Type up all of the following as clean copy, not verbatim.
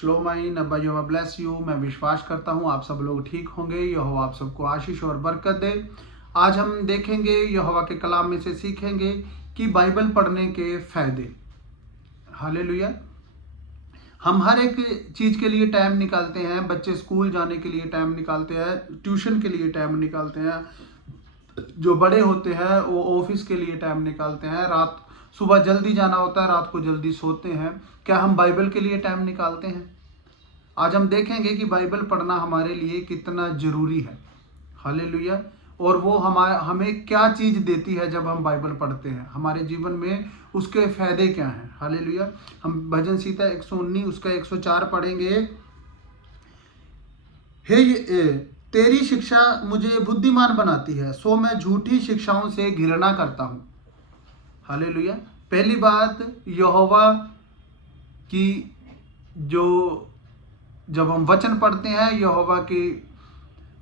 श्लोम I नब्बा Jehovah bless you. मैं विश्वास करता हूँ आप सब लोग ठीक होंगे। यहोवा आप सबको आशीष और बरकत दे। आज हम देखेंगे, यहोवा के कलाम में से सीखेंगे कि बाइबल पढ़ने के फायदे। हालेलुया। हम हर एक चीज़ के लिए टाइम निकालते हैं। बच्चे स्कूल जाने के लिए टाइम निकालते हैं, ट्यूशन के लिए टाइम निकालते हैं, जो बड़े होते हैं वो ऑफिस के लिए टाइम निकालते हैं, रात सुबह जल्दी जाना होता है, रात को जल्दी सोते हैं। क्या हम बाइबल के लिए टाइम निकालते हैं? आज हम देखेंगे कि बाइबल पढ़ना हमारे लिए कितना जरूरी है। हालेलुया। और वो हमें क्या चीज़ देती है जब हम बाइबल पढ़ते हैं, हमारे जीवन में उसके फायदे क्या हैं। हालेलुया। हम भजन संहिता 119 उसका 104 पढ़ेंगे। हे तेरी शिक्षा मुझे बुद्धिमान बनाती है, सो मैं झूठी शिक्षाओं से घृणा करता हूँ। हालेलुया। पहली बात, यहोवा की जब हम वचन पढ़ते हैं, यहोवा की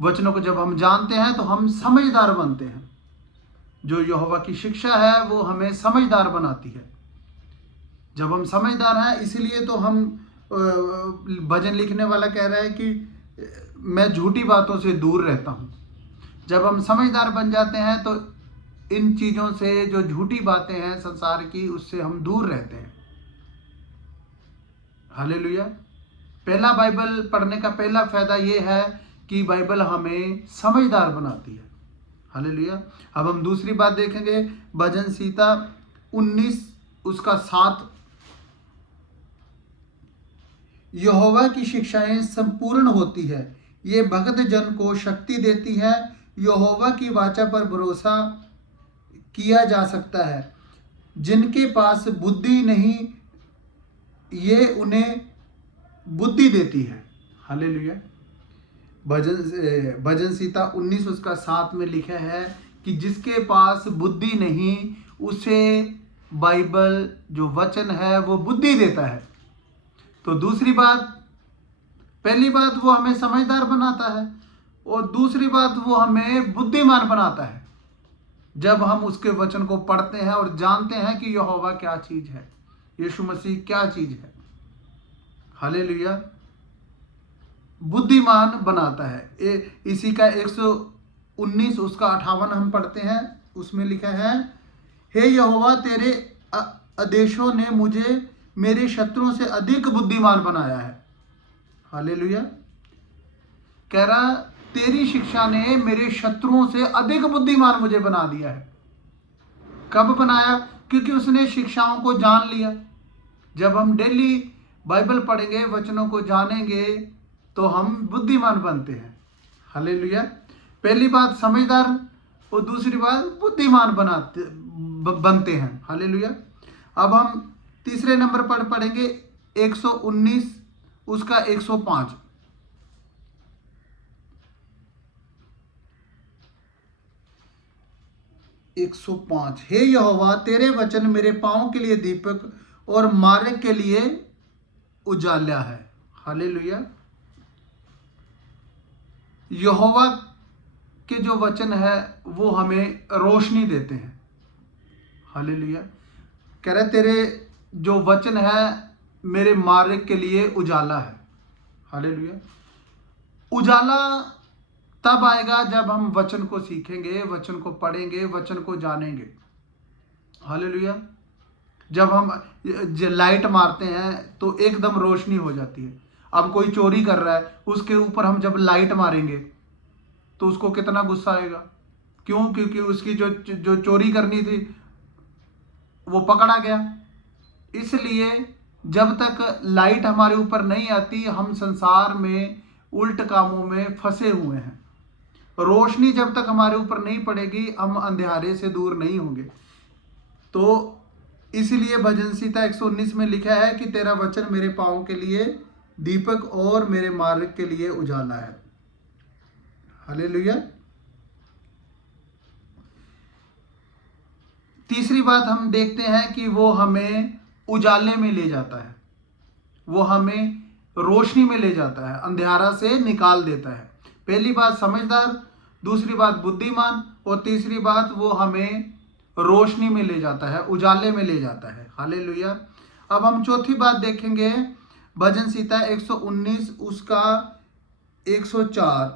वचनों को जब हम जानते हैं तो हम समझदार बनते हैं। जो यहोवा की शिक्षा है वो हमें समझदार बनाती है। जब हम समझदार हैं, इसलिए तो हम भजन लिखने वाला कह रहा है कि मैं झूठी बातों से दूर रहता हूँ। जब हम समझदार बन जाते हैं तो इन चीज़ों से, जो झूठी बातें हैं संसार की, उससे हम दूर रहते हैं। हालेलुया। पहला बाइबल पढ़ने का पहला फायदा ये है कि बाइबल हमें समझदार बनाती है। हालेलुया। अब हम दूसरी बात देखेंगे, भजन संहिता 19 उसका 7। यहोवा की शिक्षाएं संपूर्ण होती है, ये भक्त जन को शक्ति देती है। यहोवा की वाचा पर भरोसा किया जा सकता है। जिनके पास बुद्धि नहीं, ये उन्हें बुद्धि देती है। हालेलुया। भजन संहिता 19 उसका 7 में लिखा है कि जिसके पास बुद्धि नहीं, उसे बाइबल जो वचन है वो बुद्धि देता है। तो दूसरी बात, पहली बात वो हमें समझदार बनाता है, और दूसरी बात वो हमें बुद्धिमान बनाता है। जब हम उसके वचन को पढ़ते हैं और जानते हैं कि यहोवा क्या चीज है, यीशु मसीह क्या चीज है। हालेलुया। बुद्धिमान बनाता है। इसी का 119 उसका 58 हम पढ़ते हैं। उसमें लिखा है, हे यहोवा तेरे आदेशों ने मुझे मेरे शत्रुओं से अधिक बुद्धिमान बनाया है। हालेलुया। कह रहा, तेरी शिक्षा ने मेरे शत्रुओं से अधिक बुद्धिमान मुझे बना दिया है। कब बनाया? क्योंकि उसने शिक्षाओं को जान लिया। जब हम डेली बाइबल पढ़ेंगे, वचनों को जानेंगे, तो हम बुद्धिमान बनते हैं। हालेलुया। पहली बात समझदार, और दूसरी बात बुद्धिमान बनते हैं। हालेलुया। अब हम तीसरे नंबर पर पढ़ेंगे 119 उसका 105। हे यहोवा तेरे वचन मेरे पांव के लिए दीपक और मार्ग के लिए उजाला है। हालेलुया। यहोवा के जो वचन है वो हमें रोशनी देते हैं। हालेलुया। कह रहे, तेरे जो वचन है मेरे मार्ग के लिए उजाला है। हालेलुया। उजाला तब आएगा जब हम वचन को सीखेंगे, वचन को पढ़ेंगे, वचन को जानेंगे। हालेलुया। जब हम लाइट मारते हैं तो एकदम रोशनी हो जाती है। अब कोई चोरी कर रहा है, उसके ऊपर हम जब लाइट मारेंगे तो उसको कितना गुस्सा आएगा। क्यों? क्योंकि उसकी जो चोरी करनी थी वो पकड़ा गया। इसलिए जब तक लाइट हमारे ऊपर नहीं आती, हम संसार में उल्ट कामों में फंसे हुए हैं। रोशनी जब तक हमारे ऊपर नहीं पड़ेगी, हम अंधेरे से दूर नहीं होंगे। तो इसलिए भजन संहिता 119 में लिखा है कि तेरा वचन मेरे पांव के लिए दीपक और मेरे मार्ग के लिए उजाला है। हालेलुया। तीसरी बात हम देखते हैं कि वो हमें उजाले में ले जाता है, वो हमें रोशनी में ले जाता है, अंधेरा से निकाल देता है। पहली बात समझदार, दूसरी बात बुद्धिमान, और तीसरी बात वो हमें रोशनी में ले जाता है, उजाले में ले जाता है। हालेलुया। अब हम चौथी बात देखेंगे, भजन सीता 119 उसका 104,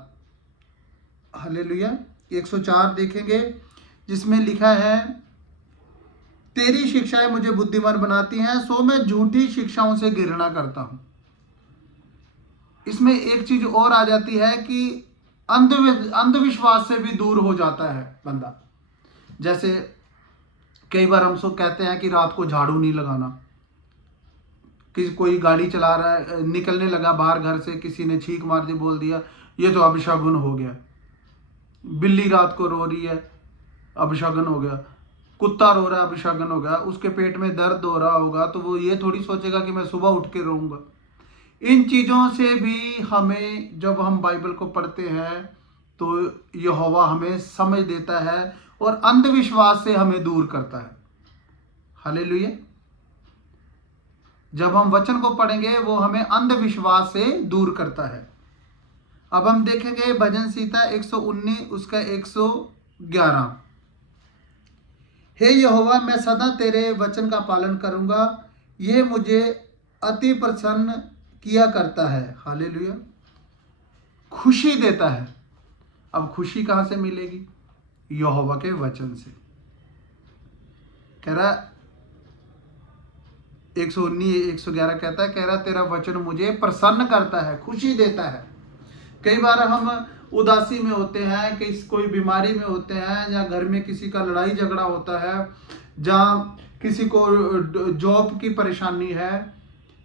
हालेलुया, 104 देखेंगे, जिसमें लिखा है, तेरी शिक्षाएं मुझे बुद्धिमान बनाती हैं, सो मैं झूठी शिक्षाओं से घृणा करता हूं। इसमें एक चीज और आ जाती है कि अंधविश्वास से भी दूर हो जाता है बंदा। जैसे कई बार हम सब कहते हैं कि रात को झाड़ू नहीं लगाना, कि कोई गाड़ी चला रहा है, निकलने लगा बाहर घर से, किसी ने छींक मार दी, बोल दिया ये तो अपशगुन हो गया, बिल्ली रात को रो रही है अपशगुन हो गया, कुत्ता रो रहा है अपशगुन हो गया, उसके पेट में दर्द हो रहा होगा तो वो ये थोड़ी सोचेगा कि मैं सुबह उठ के रोऊंगा। इन चीज़ों से भी हमें, जब हम बाइबल को पढ़ते हैं तो यहोवा हमें समझ देता है और अंधविश्वास से हमें दूर करता है। हालेलुया। जब हम वचन को पढ़ेंगे वो हमें अंधविश्वास से दूर करता है। अब हम देखेंगे भजन सीता 119 उसका 111। हे यहोवा, मैं सदा तेरे वचन का पालन करूंगा, ये मुझे अति प्रसन्न किया करता है। हालेलुया। खुशी देता है। अब खुशी कहां से मिलेगी? यहोवा के वचन से। कह रहा 119 111 कहता है, कह रहा तेरा वचन मुझे प्रसन्न करता है, खुशी देता है। कई बार हम उदासी में होते हैं, कोई बीमारी में होते हैं, या घर में किसी का लड़ाई झगड़ा होता है, जहाँ किसी को जॉब की परेशानी है,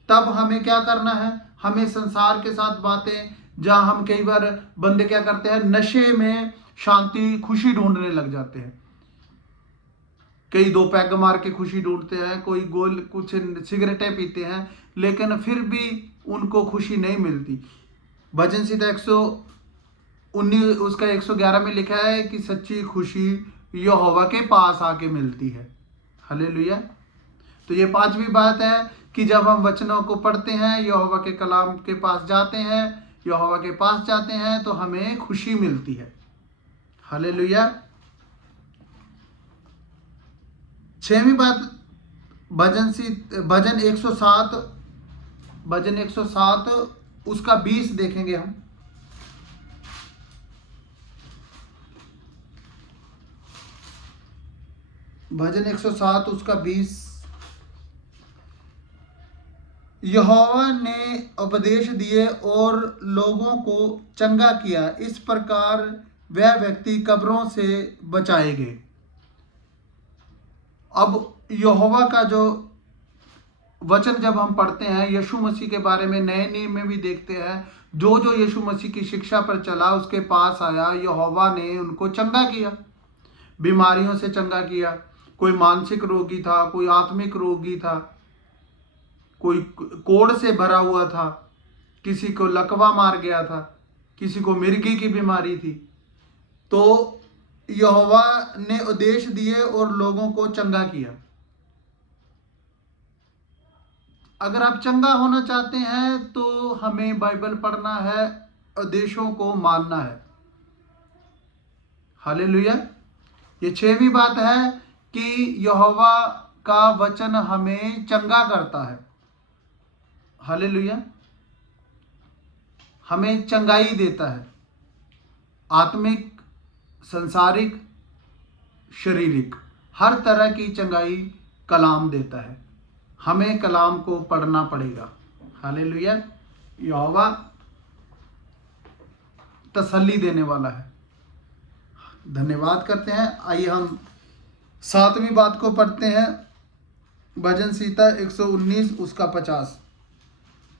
तब हमें क्या करना है? हमें संसार के साथ बातें, जहाँ हम कई बार बंदे क्या करते हैं, नशे में शांति खुशी ढूंढने लग जाते हैं। कई दो पैग मार के खुशी ढूंढते हैं, कोई गोल कुछ सिगरेटें पीते हैं, लेकिन फिर भी उनको खुशी नहीं मिलती। भजन सीता 119 उसका 111 में लिखा है कि सच्ची खुशी यहोवा के पास आके मिलती है। हालेलुया। तो ये पांचवी बात है कि जब हम वचनों को पढ़ते हैं, यहोवा के कलाम के पास जाते हैं, यहोवा के पास जाते हैं, तो हमें खुशी मिलती है। हालेलुया। छठवीं बात, भजन 107 उसका 20 देखेंगे हम। भजन 107 उसका 20। यहोवा ने उपदेश दिए और लोगों को चंगा किया, इस प्रकार वह व्यक्ति कब्रों से बचाए गए। अब यहोवा का जो वचन जब हम पढ़ते हैं, यीशु मसीह के बारे में नए नियम में भी देखते हैं, जो जो यीशु मसीह की शिक्षा पर चला, उसके पास आया, यहोवा ने उनको चंगा किया, बीमारियों से चंगा किया। कोई मानसिक रोगी था, कोई आत्मिक रोगी था, कोई कोढ़ से भरा हुआ था, किसी को लकवा मार गया था, किसी को मिर्गी की बीमारी थी, तो यहोवा ने आदेश दिए और लोगों को चंगा किया। अगर आप चंगा होना चाहते हैं तो हमें बाइबल पढ़ना है, आदेशों को मानना है। हालेलुया। ये छठवीं बात है कि यहोवा का वचन हमें चंगा करता है। हालेलुया। हमें चंगाई देता है, आत्मिक, संसारिक, शारीरिक, हर तरह की चंगाई कलाम देता है। हमें कलाम को पढ़ना पड़ेगा। हालेलुया। यहोवा तसल्ली देने वाला है। धन्यवाद करते हैं। आइए हम 7वीं बात को पढ़ते हैं। भजन सीता 119 उसका 50।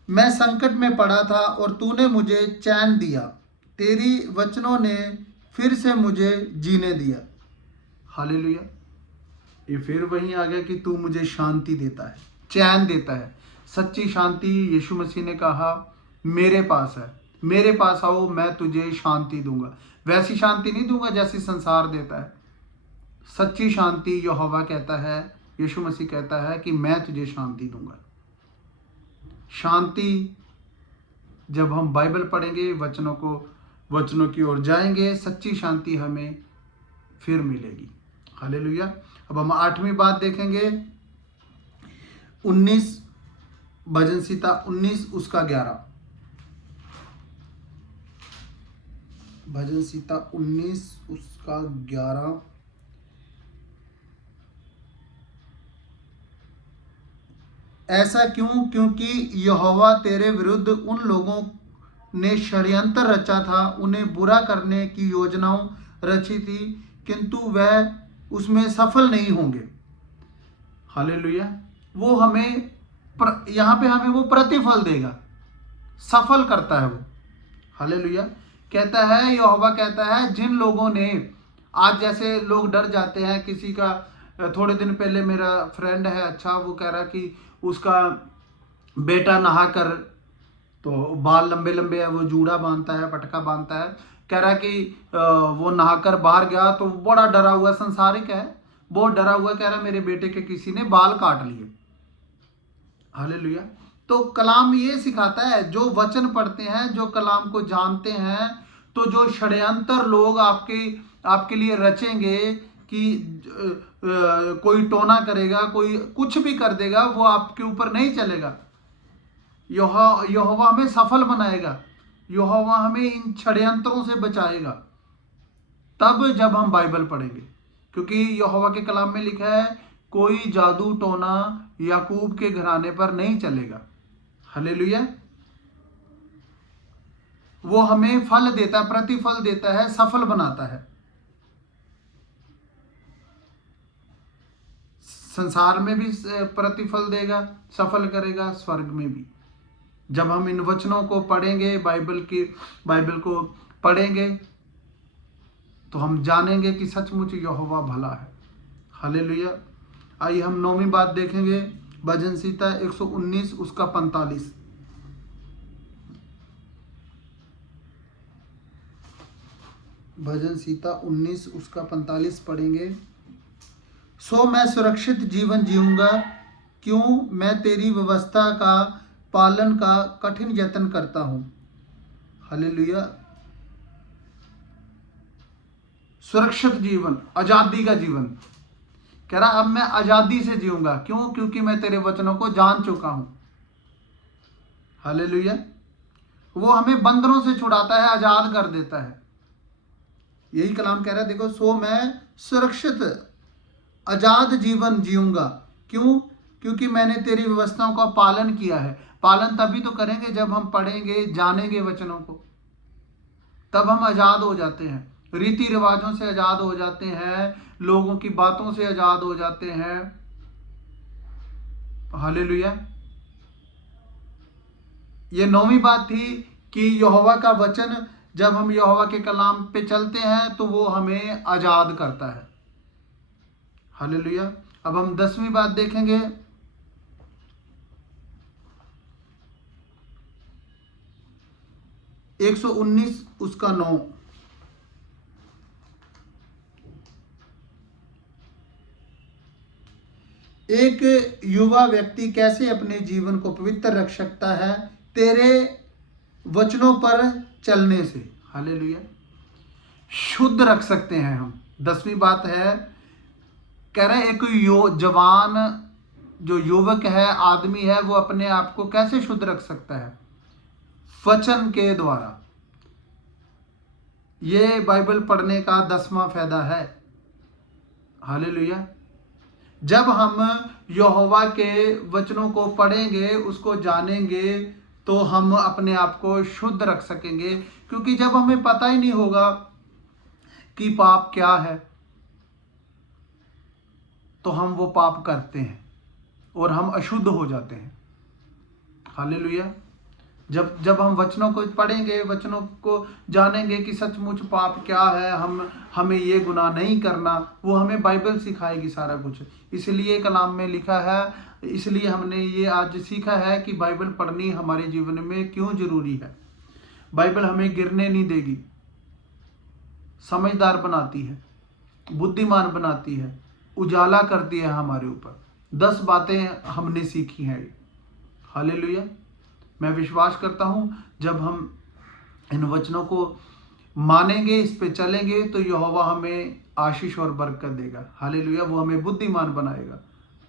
मैं संकट में पड़ा था और तूने मुझे चैन दिया, तेरी वचनों ने फिर से मुझे जीने दिया। हालेलुया। ये फिर वहीं आ गया कि तू मुझे शांति देता है, चैन देता है। सच्ची शांति यीशु मसीह ने कहा मेरे पास है, मेरे पास आओ, मैं तुझे शांति दूंगा। वैसी शांति नहीं दूंगा जैसी संसार देता है। सच्ची शांति यहोवा कहता है, यीशु मसीह कहता है कि मैं तुझे शांति दूंगा। शांति जब हम बाइबल पढ़ेंगे, वचनों की ओर जाएंगे, सच्ची शांति हमें फिर मिलेगी। हालेलुया। अब हम 8वीं बात देखेंगे। 19 भजन संहिता 19 उसका 11। भजन संहिता 19 उसका 11। ऐसा क्यों? क्योंकि यहोवा तेरे विरुद्ध उन लोगों ने षड्यंत्र रचा था, उन्हें बुरा करने की योजनाओं रची थी, किंतु वह उसमें सफल नहीं होंगे। हालेलुया। वो हमें यहाँ पे हमें वो प्रतिफल देगा, सफल करता है वो। हालेलुया। कहता है, यहोवा कहता है, जिन लोगों ने आज जैसे लोग डर जाते हैं किसी का, थोड़े दिन पहले मेरा फ्रेंड है, अच्छा, वो कह रहा कि उसका बेटा नहा कर, तो बाल लंबे लंबे है, वो जूड़ा बांधता है, पटका बांधता है, कह रहा कि वो नहाकर बाहर गया तो बड़ा डरा हुआ, संसारिक है, बहुत डरा हुआ, कह रहा मेरे बेटे के किसी ने बाल काट लिए। हालेलुया। तो कलाम ये सिखाता है, जो वचन पढ़ते हैं, जो कलाम को जानते हैं, तो जो षड्यंत्र लोग आपके लिए रचेंगे कि कोई टोना करेगा, कोई कुछ भी कर देगा, वो आपके ऊपर नहीं चलेगा। यहोवा हमें सफल बनाएगा, यहोवा हमें इन षड्यंत्रों से बचाएगा तब जब हम बाइबल पढ़ेंगे। क्योंकि यहोवा के कलाम में लिखा है, कोई जादू टोना याकूब के घराने पर नहीं चलेगा। हालेलुया। वो हमें फल देता है, प्रतिफल देता है, सफल बनाता है, संसार में भी प्रतिफल देगा, सफल करेगा, स्वर्ग में भी। जब हम इन वचनों को पढ़ेंगे, बाइबल को पढ़ेंगे, तो हम जानेंगे कि सचमुच यहोवा भला है। हालेलुया। आइए हम 9वीं बात देखेंगे, भजन संहिता 119 उसका 45। भजन संहिता 19 उसका 45 पढ़ेंगे। सो मैं सुरक्षित जीवन जीऊंगा, क्यों? मैं तेरी व्यवस्था का पालन का कठिन यत्न करता हूं। हालेलुया। सुरक्षित जीवन, आजादी का जीवन, कह रहा अब मैं आजादी से जीऊंगा। क्यों? क्योंकि मैं तेरे वचनों को जान चुका हूं। हालेलुया। वो हमें बंधनों से छुड़ाता है, आजाद कर देता है। यही कलाम कह रहा है, देखो, सो मैं सुरक्षित आजाद जीवन जीऊंगा। क्यों? क्योंकि मैंने तेरी व्यवस्थाओं का पालन किया है। पालन तभी तो करेंगे जब हम पढ़ेंगे, जानेंगे वचनों को, तब हम आजाद हो जाते हैं, रीति रिवाजों से आजाद हो जाते हैं, लोगों की बातों से आजाद हो जाते हैं। हालेलुया। ये 9वीं बात थी कि यहोवा का वचन, जब हम यहोवा के कलाम पे चलते हैं तो वो हमें आजाद करता है। हालेलुया। अब हम 10वीं बात देखेंगे, 119 उसका 9। एक युवा व्यक्ति कैसे अपने जीवन को पवित्र रख सकता है? तेरे वचनों पर चलने से। हालेलुया। शुद्ध रख सकते हैं हम। 10वीं बात है, कह रहे एक जवान जो युवक है, आदमी है, वो अपने आप को कैसे शुद्ध रख सकता है? वचन के द्वारा। ये बाइबल पढ़ने का 10वां फायदा है। हालेलुया। जब हम यहोवा के वचनों को पढ़ेंगे, उसको जानेंगे, तो हम अपने आप को शुद्ध रख सकेंगे। क्योंकि जब हमें पता ही नहीं होगा कि पाप क्या है, तो हम वो पाप करते हैं और हम अशुद्ध हो जाते हैं। हालेलुया। जब हम वचनों को पढ़ेंगे, वचनों को जानेंगे कि सचमुच पाप क्या है, हमें ये गुनाह नहीं करना, वो हमें बाइबल सिखाएगी सारा कुछ। इसलिए कलाम में लिखा है, इसलिए हमने ये आज सीखा है कि बाइबल पढ़नी हमारे जीवन में क्यों जरूरी है। बाइबल हमें गिरने नहीं देगी, समझदार बनाती है, बुद्धिमान बनाती है, उजाला करती है हमारे ऊपर। 10 बातें हमने सीखी हैं। हालेलुया। मैं विश्वास करता हूं, जब हम इन वचनों को मानेंगे, इस पे चलेंगे, तो यहोवा हमें आशीष और बरकत देगा। हालेलुया। वो हमें बुद्धिमान बनाएगा,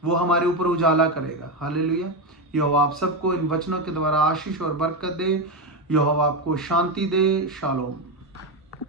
वो हमारे ऊपर उजाला करेगा। हालेलुया। यहोवा आप सबको इन वचनों के द्वारा आशीष और बरकत दे। यहोवा आपको शांति दे। शालोम।